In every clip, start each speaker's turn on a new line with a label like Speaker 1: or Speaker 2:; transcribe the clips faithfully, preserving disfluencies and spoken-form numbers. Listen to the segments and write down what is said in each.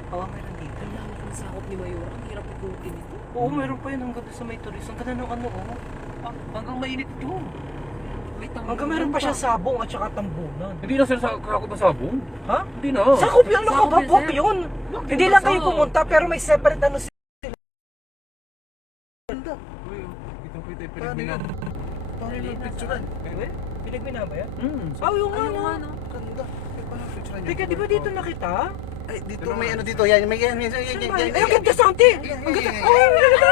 Speaker 1: Oo, meron dito.
Speaker 2: Ang lawak ng sakop ni Mayor. Ang hirap ikutin ito.
Speaker 1: Oo, meron pa yun hanggang doon sa may turis. Ang ganda ng ano, oh. Ah, hanggang mainit doon.
Speaker 2: May tambulan
Speaker 1: Hanggang meron pa siya sabong at saka tambunan.
Speaker 3: Hindi na sir sa kakot na sabong.
Speaker 1: Ha?
Speaker 3: Hindi na.
Speaker 1: Sakop yun,
Speaker 2: Sakop yun,
Speaker 1: nakababok
Speaker 2: sir.
Speaker 1: yun.
Speaker 2: Bakit
Speaker 1: Hindi
Speaker 2: ba
Speaker 1: lang kayo
Speaker 2: sa-
Speaker 1: pumunta, pero may separate ano sila. Ganda.
Speaker 3: Uy, kitang kita yung
Speaker 4: Paano
Speaker 3: pinagbilang.
Speaker 4: yun? Paano yun picturean?
Speaker 1: Eh, Pinagbina ba yan?
Speaker 3: Hmm.
Speaker 1: Oh, yung
Speaker 2: Ano
Speaker 1: ano.
Speaker 2: nga, no?
Speaker 4: Ganda. Eh, paano picturean yun?
Speaker 1: Teka, di ba dito nakita?
Speaker 4: Ay, dito may ano dito. Yan, may yan, yan, yan, yan, yan,
Speaker 1: Ay, ang ganda, Santi!
Speaker 4: Yan,
Speaker 1: Ang
Speaker 4: yan,
Speaker 1: ganda!
Speaker 4: yan,
Speaker 1: Ay, ang ganda!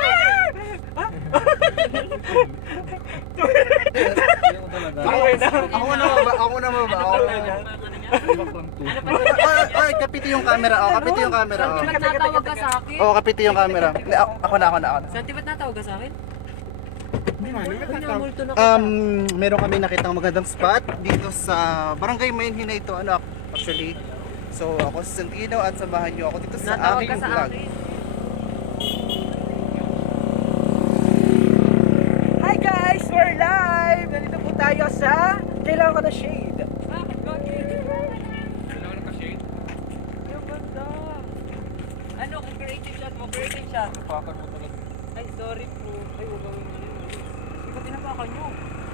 Speaker 3: Ayaw talaga.
Speaker 1: Okay na.
Speaker 4: Ako na ba? Ako na ba? Ako na ba?
Speaker 3: Ibak lang to.
Speaker 4: Ay, ay, kapiti yung camera. Oh, kapiti yung camera.
Speaker 2: Santi,
Speaker 4: Oh.
Speaker 2: ba't natawag ka sa akin?
Speaker 4: Oh, kapiti yung camera. Hindi, ako, ako na, ako na, ako na.
Speaker 2: Santi, ba't natawag ka sa akin?
Speaker 3: Hindi man,
Speaker 2: Uy, namulto na kita.
Speaker 4: Um, meron kami nakitang magandang spot dito sa Barangay Maynila ito, ano, actually. So, ako si Santino at samahan niyo ako dito sa
Speaker 2: Natawag ka
Speaker 4: aking
Speaker 2: sa
Speaker 4: vlog.
Speaker 2: akin.
Speaker 1: Hi guys! We're live! Nandito po tayo sa... Kailangan ko na shade.
Speaker 2: Bakit? Bakit?
Speaker 3: Kailangan ng ka-shade.
Speaker 2: Ang ganda. Ano, kung creative shot mo, creative shot.
Speaker 3: Pakan mo talaga.
Speaker 2: Ay, sorry bro. Ay, huwag kang mali. Hindi ko tinapakan nyo.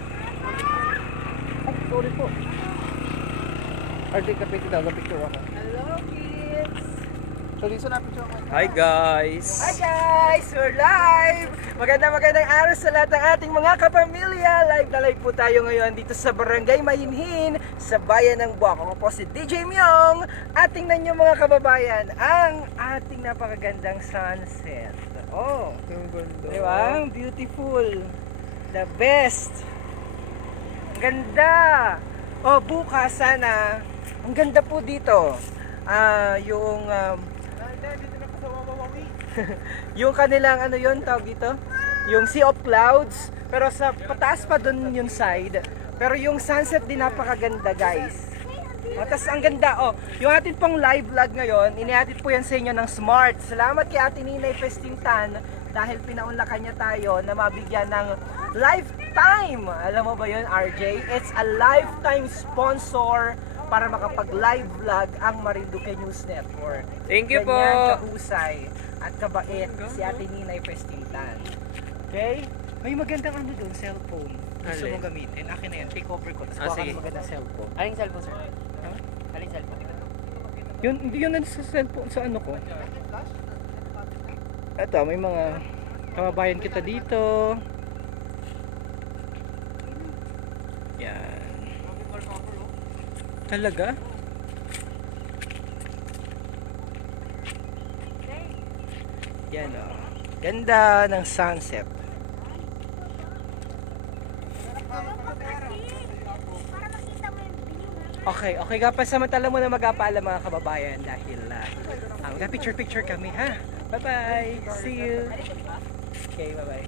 Speaker 4: Ay, sorry po. Arte, kapiti daw, picture ako.
Speaker 2: Hello, kids!
Speaker 4: So, listen natin siya ako.
Speaker 3: Hi guys!
Speaker 1: Hi guys! We're live! Magandang magandang araw sa lahat ng ating mga kapamilya. Live na live po tayo ngayon dito sa Barangay Mayinhin, sa bayan ng Buwak. Ako po si D J Myong. At tingnan nyo mga kababayan, ang ating napakagandang sunset. Oh,
Speaker 4: Yung ganda.
Speaker 1: di ba? Beautiful. The best. Ang ganda. Oh, bukas sana. Ang ganda po dito. Ah, yung um, yung kanilang ano yun, tawag dito? Yung Sea of Clouds. Pero sa pataas pa dun yung side. Pero yung sunset din napakaganda, guys. At tas ang ganda, oh, yung atin pong live vlog ngayon, inihatid po yan sa inyo ng Smart. Salamat kay Ate Ninay Festintan dahil pinaunlakan niya tayo na mabigyan ng lifetime. Alam mo ba yun, R J? It's a lifetime sponsor para makapag-live vlog ang Marinduque News Network.
Speaker 2: Thank you
Speaker 1: Ganyan
Speaker 2: po.
Speaker 1: kahusay at kabait si Ate Ninay Festintan. Okay? May magandang ano doon, cellphone. Gusto
Speaker 2: Alin?
Speaker 1: mong gamitin? Akin na yan, take over ko. Tapos
Speaker 2: Ah,
Speaker 1: kuha ka
Speaker 2: sige.
Speaker 1: ng magandang cellphone.
Speaker 2: Aling cellphone, sir?
Speaker 1: Ha?
Speaker 2: Aling cellphone?
Speaker 1: Yun, hindi yun sa cellphone, sa ano ko. Ito, may mga kababayan kita dito. Yan. Talaga? Yan o. Ganda ng sunset. Okay, okay ka pa. Samantala mo na mag-apaalam mga kababayan dahil uh, uh, mag-picture-picture kami ha. Bye-bye. See you. Okay, bye-bye.